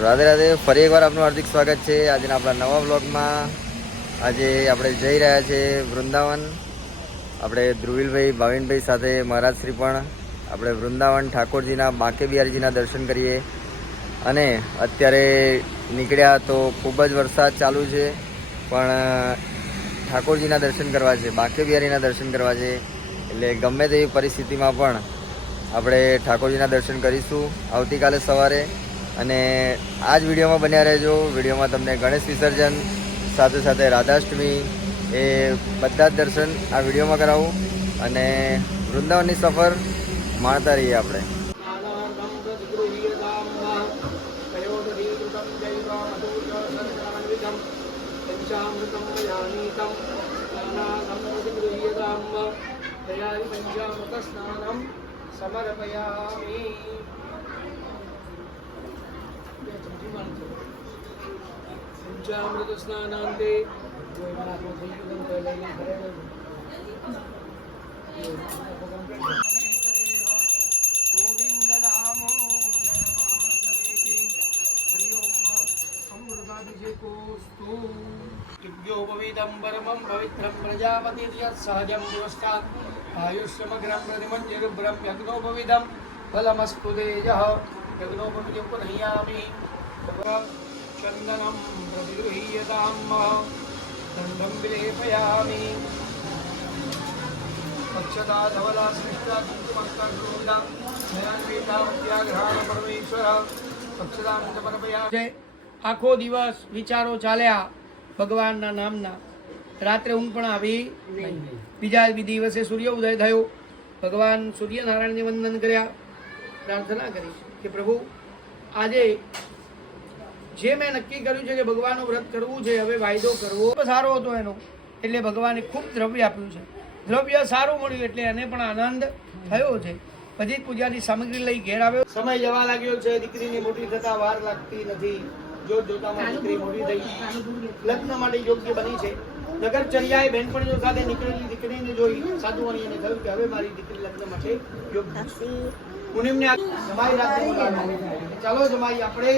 રાધે રાધે ફરી એકવાર આપનું હાર્દિક સ્વાગત છે. આજના આપણા નવા બ્લોગમાં આજે આપણે જઈ રહ્યા છે વૃંદાવન. આપણે ધ્રુવિલભાઈ, ભાવિનભાઈ સાથે મહારાજશ્રી પણ. આપણે વૃંદાવન ઠાકોરજીના બાંકે બિહારીજીના દર્શન કરીએ. અને અત્યારે નીકળ્યા તો ખૂબ જ વરસાદ ચાલુ છે. પણ ઠાકોરજીના દર્શન કરવા છે બાંકે બિહારીના દર્શન કરવા છે. એટલે ગમે તેવી પરિસ્થિતિમાં પણ આપણે ઠાકોરજીના દર્શન કરીશું. આવતીકાલે સવારે અને આ જ વિડીયોમાં બન્યા રહેજો. વિડીયોમાં તમને ગણેશ વિસર્જન, સાથે સાથે રાધાષ્ટમી એ બધા જ દર્શન આ વિડીયોમાં કરાવું. અને વૃંદાવનની સફર માણતા રહીએ આપણે. સમર્પયામી પંચામૃત સ્નાનાંતે ગોવિંદ નામો તુભ્યોપવીદંબરમં પવિત્રં પ્રજાપતિર્યત્સહજં પુરસ્કાર આયુષ્યમગ્રમ પ્રતિમજ્ઞોપવિદં ફલમસ્તુતેજ યજ્ઞોપવિદં પુનહયામી તેજઃ યજ્ઞોપવિદં दण्डं विलेपयामि। पक्षता धवला કુંકુમસ્કર્ષોદા નયનપીતા ત્યાગ્રહાણ પરમેશ્વર પક્ષદાન છે આખો દિવસ વિચારો ચાલ્યા ભગવાનના નામના। રાત્રે ઊંઘ પણ આવી. બીજા દિવસે સૂર્ય ઉદય થયો। ભગવાન સૂર્યનારાયણને વંદન કર્યા। પ્રાર્થના કરી કે પ્રભુ, આજે જે મેં નક્કી કર્યું છે કે ભગવાનનું વ્રત કરવું છે હવે વાયદો કરવો. સારો હતો એનો એટલે ભગવાને ખૂબ દ્રવ્ય આપ્યું છે. દ્રવ્ય સારું મળ્યું એટલે એને પણ આનંદ થયો છે. પછી પૂજાની સામગ્રી લઈ ઘેર આવ્યો. સમય જવા લાગ્યો છે દીકરીની મોટી થતા વાર લાગતી નથી. જોત જોતામાં દીકરી મોટી થઈ. લગ્ન માટે યોગ્ય બની છે. નગરચર્યાએ બહેનપણીઓ સાથે નીકળેલી દીકરીને જોઈ સાધુવાણીને થયું કે હવે મારી દીકરી લગ્ન માટે યોગ્ય છે. મુનિમને રાત્રે. ચાલો જમાઈ આપણે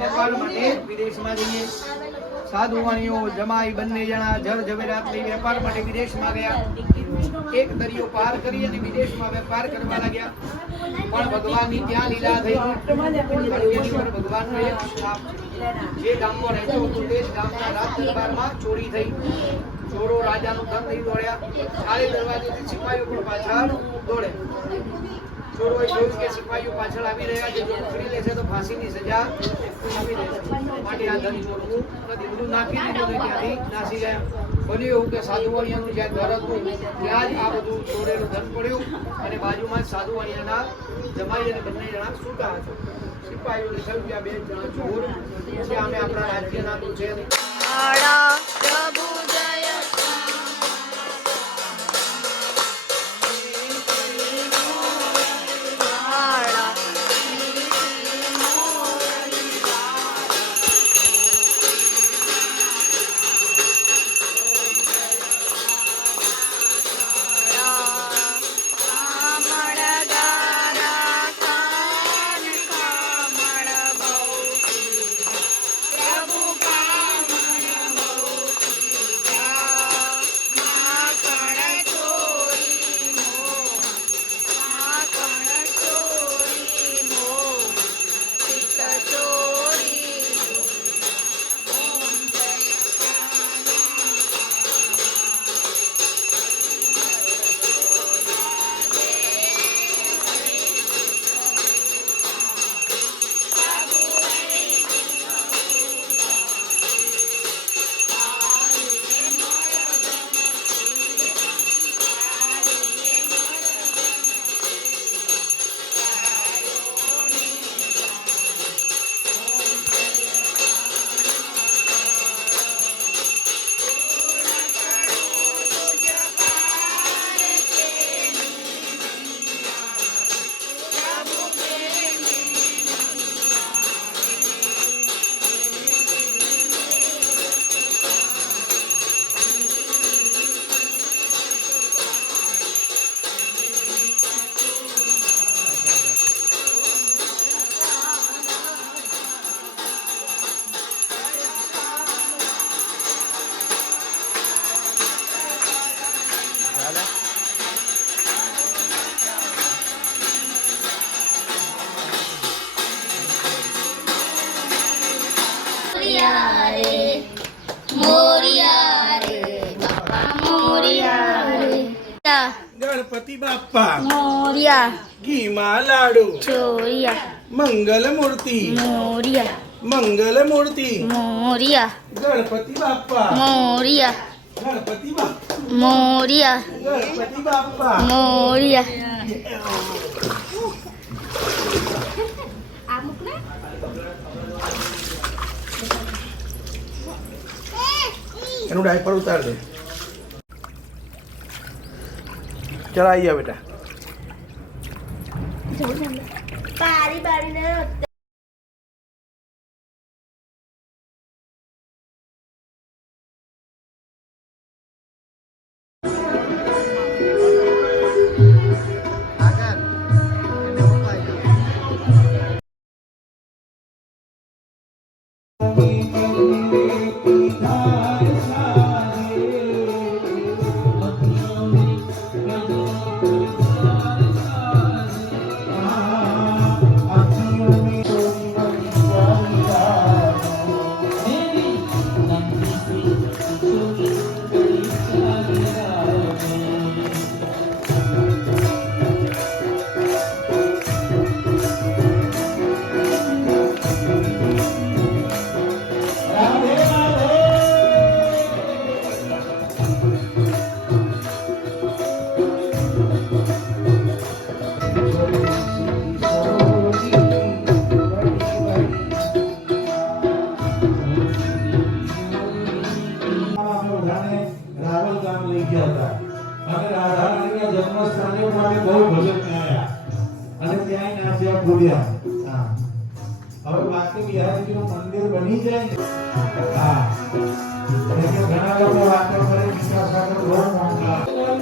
વેપાર માટે. વિદેશમાં જઈએ. સાધુ વાણીઓ જમાઈ બંને જણા જર જવેરાત લઈ વેપાર માટે વિદેશમાં ગયા. એક દરિયો પાર કરી અને વિદેશમાં વેપાર કરવા લાગ્યા. પણ ભગવાનની ત્યાં લીલા થઈ. ભગવાનનો એક શ્રાપ જે ગામમાં રહેતો હતો તે જ ગામના રાજ દરબારમાં ચોરી થઈ. ચોરો રાજાનું ધન નહીં દોડ્યા ચારે દરવાજેથી સિપાહીઓ પણ પાછા દોડે. ચોરોએ જોયું કે સિપાહીઓ પાછળ આવી રહ્યા છે, જો પકડી લેશે તો ફાંસીની સજા માટે આ ધન ચોરવું નથી નાખી દીધું ત્યાંથી. નાસી ગયા. બન્યું એવું કે સાધુવાણિયાનું જ્યાં ઘર હતું, ત્યાં જ આ બધું ચોરેલું ધન પડ્યું અને બાજુમાં જ સાધુવાણિયાના જમાઈ અને બંને જણા સૂતા હતા. સિપાહીઓને થયું બે જણા છે અમે આપણા રાજ્યના છે મોરિયા. ઘીમાં લાડુ ચોરિયા. મંગલ મૂર્તિ મોરિયા. મંગલ મૂર્તિ મોરિયા. ગણપતિ બાપા મોરિયા. ગણપતિ બાપા મોરિયા. ગણપતિ બાપા મોરિયા. એનું ડાયપર ઉતાર દે. ચલા આવી જા બેટા. don't have. Body, body, now. હા. હવે બાકી બિહારીજીનું મંદિર બની જાય હા. એટલે ઘણા લોકો વાતો કરે આગળ બહુ મહેલ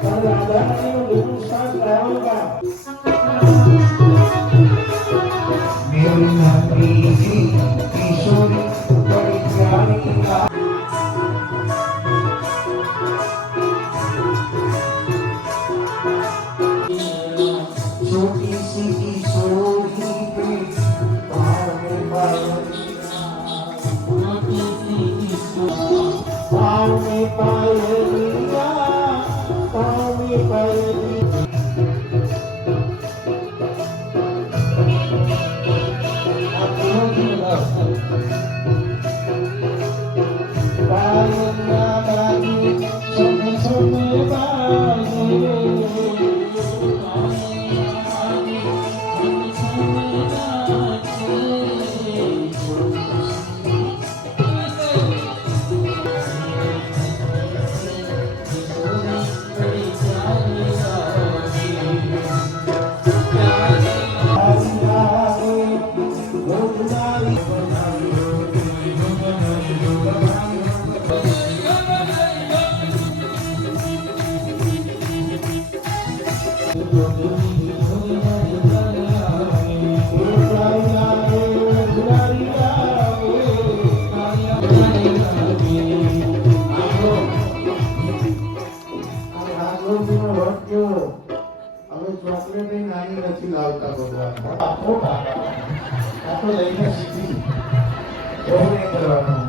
પણ સ્થાન મેરી આ તો લઈને સીધી એવું નહીં કરવાનું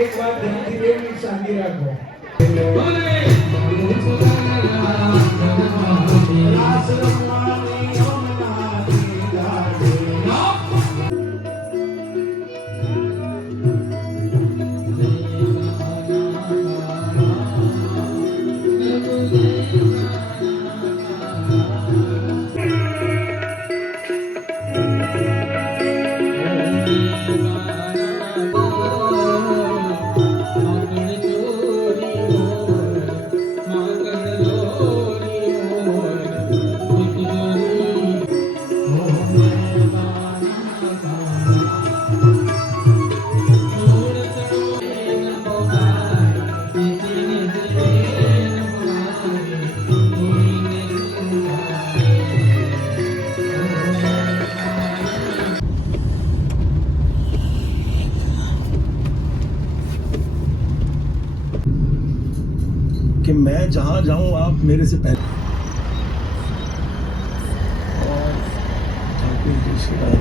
એક વાત ધ્યાનથી બે મિનિટ શાંતિ રાખો. जहाँ जाऊँ आप मेरे से पहले और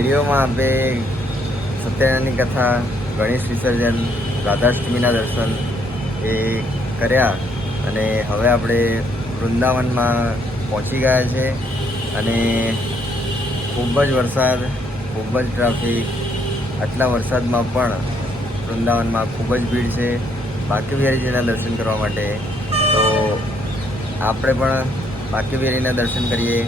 વિડીયોમાં આપણે સત્યનારાયણની કથા, ગણેશ વિસર્જન, રાધાષ્ટમીના દર્શન એ કર્યા અને હવે આપણે વૃંદાવનમાં પહોંચી ગયા છે અને ખૂબ જ વરસાદ, ખૂબ જ ટ્રાફિક, આટલા વરસાદમાં પણ વૃંદાવનમાં ખૂબ જ ભીડ છે. બાકી બિહારીજીના દર્શન કરવા માટે તો આપણે પણ બાકી બિહારીના દર્શન કરીએ.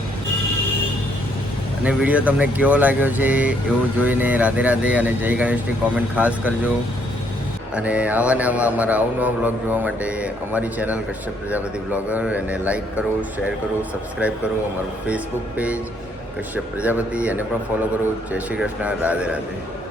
અને વીડિયો તમને કેવો લાગ્યો છે એવું જોઈને રાધે રાધે અને જય ગણેશની કોમેન્ટ ખાસ કરજો. અને આવા ને આવા અમારા અવનવા બ્લોગ જોવા માટે અમારી ચેનલ કશ્યપ પ્રજાપતિ બ્લોગર એને લાઈક કરો શેર કરો સબસ્ક્રાઈબ કરો, અમારું ફેસબુક પેજ કશ્યપ પ્રજાપતિ, એને પણ ફોલો કરો. જય શ્રી કૃષ્ણ, રાધે રાધે.